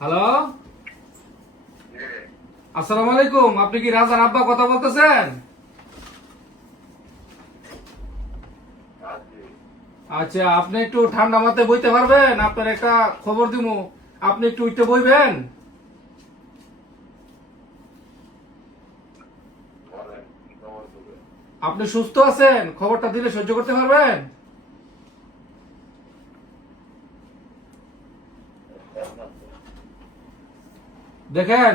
Hello, আসসালামু আলাইকুম। আপনি কি রাজার আব্বা কথা বলতেছেন? আচ্ছা, আপনি একটু ঠান্ডা মাথায় বইতে পারবেন? আপনার একটা খবর দিমু, আপনি একটু উঠতে বইবেন? আপনি সুস্থ আছেন? খবরটা দিলে সহ্য করতে পারবেন? দেখেন,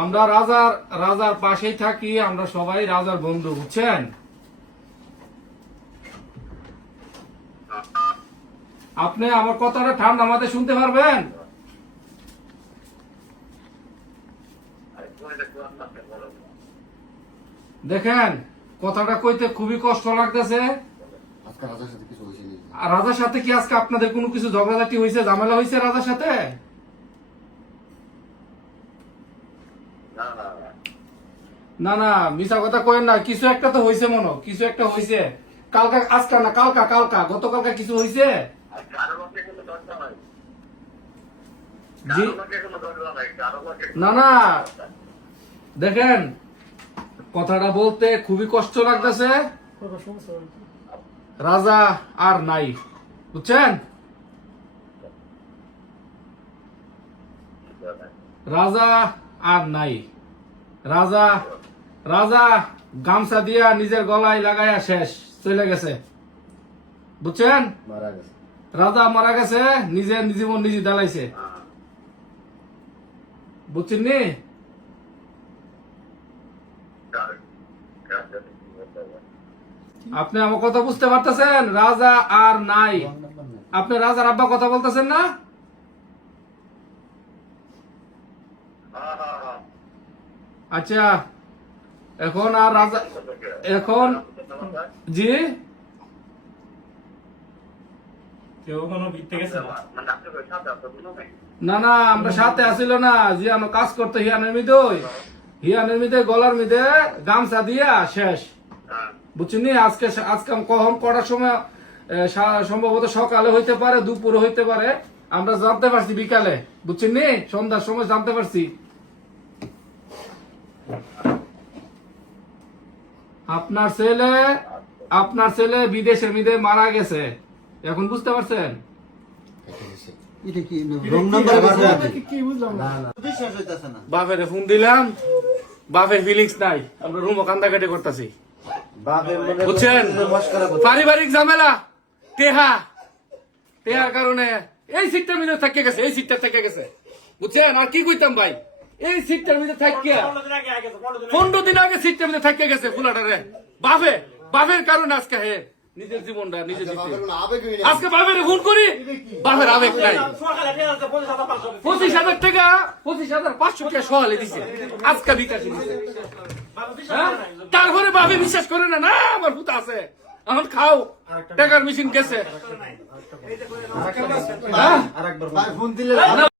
আমরা রাজার রাজার পাশেই থাকি, আমরা সবাই রাজার বন্ধু, বুঝছেন? আপনি আমার কথাটা ঠান্ডা মাথায় শুনতে পারবেন? দেখেন, কথাটা কইতে খুবই কষ্ট লাগতেছে। আজকে রাজার সাথে কিছু হয়েছে নাকি? আর রাজার সাথে কি আজকে আপনাদের কোনো কিছু ঝগড়াঝাটি হয়েছে, ঝামেলা হয়েছে রাজার সাথে? না না, মিছা কথা কইেন না। কিছু একটা তো হয়েছে, মনে কিছু একটা হয়েছে। কালকা, আজকে না, কালকা কালকা গতকালকা কিছু হয়েছে। জি না না, দেখেন, কথাটা বলতে খুবই কষ্ট লাগতেছে। রাজা আর নাই, বুঝছেন? রাজা আর নাই। রাজা রাজা গামছা দিয়া নিজের গলায় লাগাইয়া শেষ, চলে গেছে, বুঝছেন? মারা গেছে। রাজা মারা গেছে, নিজের জীবন নিজে দালাইছে, বুঝছেন নি? আপনি আমার কথা বুঝতে পারতেছেন? রাজা আর নাই। আপনি রাজার আব্বা কথা বলতেছেন না? আচ্ছা, এখন আর রাজা, এখন জি না না, আমরা সাথে আসিল না, জিয়ানো কাজ করতে হিয়ানের মিদে গলার মিদে গামছা দিয়া শেষ, বুঝছেন? আজকে আজকে কখন কটার সময়, সম্ভবত সকালে হইতে পারে, দুপুরে হইতে পারে, আমরা জানতে পারছি বিকালে, বুঝছেন নি? সন্ধ্যার সময় জানতে পারছি। আপনার ছেলে বিদেশের মিদে মারা গেছে, এখন বুঝতে পারছেন? এটা কি রং নাম্বার কি বুঝলাম না। বিশ্বাস হইতাছে না। বাপের ফোন দিলাম, বাপের ফিলিংস নাই, আমরা রুমও কান্দাকাটি করতেছি, বুঝছেন? পারিবারিক ঝামেলা, টেহার কারণে এই সিটটার মধ্যে থেকে গেছে, এই সিটটা থেকে গেছে, বুঝছেন? আর কি কইতাম ভাই, এই সিটটার মধ্যে থাকিয়া 15 দিন আগে সিটটার মধ্যে থেকে গেছে ফুলাটারে। বাপের কারণে আজকে হে নিজের জীবনটা নিজে দিতে, আজকে বাপের ফোন করি, বাপের আবেগ নাই। 25,000 টাকা, 25,500 টাকা সহালে দিছে, আজকে বিকাশে দিছে। তারপরে বাপে বিশ্বাস করে না, না আমার ভূত আছে, এখন খাও, টাকার মেশিন গেছে। ফোন দিলে